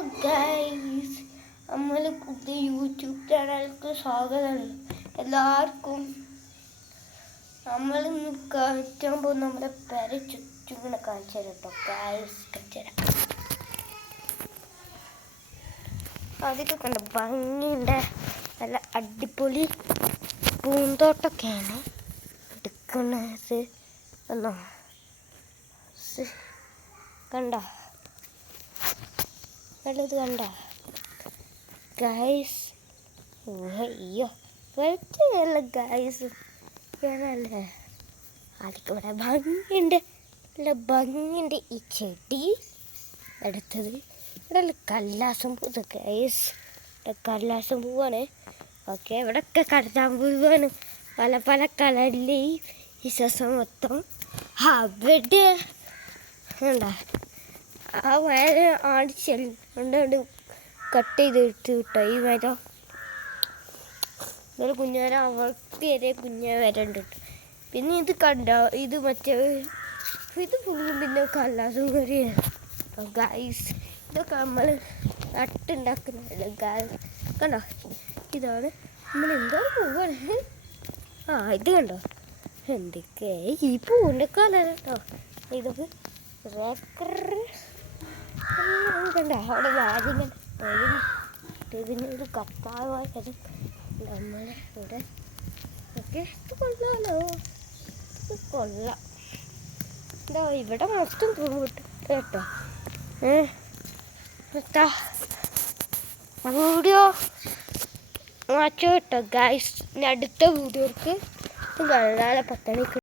Guys, നമ്മൾ പുതിയ YouTube ചാനലിലേക്ക് സ്വാഗതമാണ് എല്ലാവർക്കും. നമ്മൾ ഇന്ന് കാണിക്കാൻ പോകുന്ന നമ്മുടെ പേരെ ചുറ്റും ഇങ്ങനെ കാണിച്ചു തരാം കേട്ടോ ഗൈസ്. കാണിച്ചുതരാം. അതൊക്കെ കണ്ട ഭംഗിയുണ്ട്, നല്ല അടിപൊളി പൂന്തോട്ടമൊക്കെയാണ് എടുക്കുന്നത്. എന്നോ കണ്ട നല്ലത് കണ്ട ഗൈസ്. അയ്യോ വെച്ചല്ല ഗൈസ്, ഞാനല്ലേ അതൊക്കെ ഇവിടെ ഭംഗിയുണ്ട്, നല്ല ഭംഗിയുണ്ട്. ഈ ചെടി എടുത്തത് ഇവിടെ കല്ലാസം പൂ ഗൈസ്, കല്ലാസം പൂവാണ്. ഓക്കെ, ഇവിടെയൊക്കെ കടത്താൻ പൂവാണ്, പല പല കളറിൽ ഈ സസം മൊത്തം. അവിടെ എന്താ ആ വയർ ആടിച്ചുകൊണ്ട് കട്ട് ചെയ്തിട്ട് കിട്ടോ ഈ മരം. ഇതൊരു കുഞ്ഞാര അവർക്ക് വരെ കുഞ്ഞാ വരണ്ട്. പിന്നെ ഇത് കണ്ടോ, ഇത് മറ്റേ ഇത് ഫുള്ളും പിന്നെ കല്ലാസും കറിയാണ് ഗൈസ്. ഇതൊക്കെ നമ്മൾ നട്ടുണ്ടാക്കുന്നുണ്ട് ഗൈസ്. കണ്ടോ, ഇതാണ് നമ്മൾ എന്തോ പൂവാണ്. ഇത് കണ്ടോ എന്തൊക്കെ ഈ പൂവിൻ്റെ കളർ കേട്ടോ. ഇതൊക്കെ കണ്ട അവിടെ വാരിങ്ങനെ ഇതിനൊരു കത്താവായി നമ്മൾ ഇവിടെ ഒക്കെ കൊള്ളാമല്ലോ, കൊള്ളാം. എന്താ ഇവിടെ മൊത്തം പൂവിട്ട് കേട്ടോ. വീഡിയോ മാറ്റോ കേട്ടോ ഗൈസ്. അടുത്ത വീഡിയോക്ക് നാളെ 10 മണിക്ക്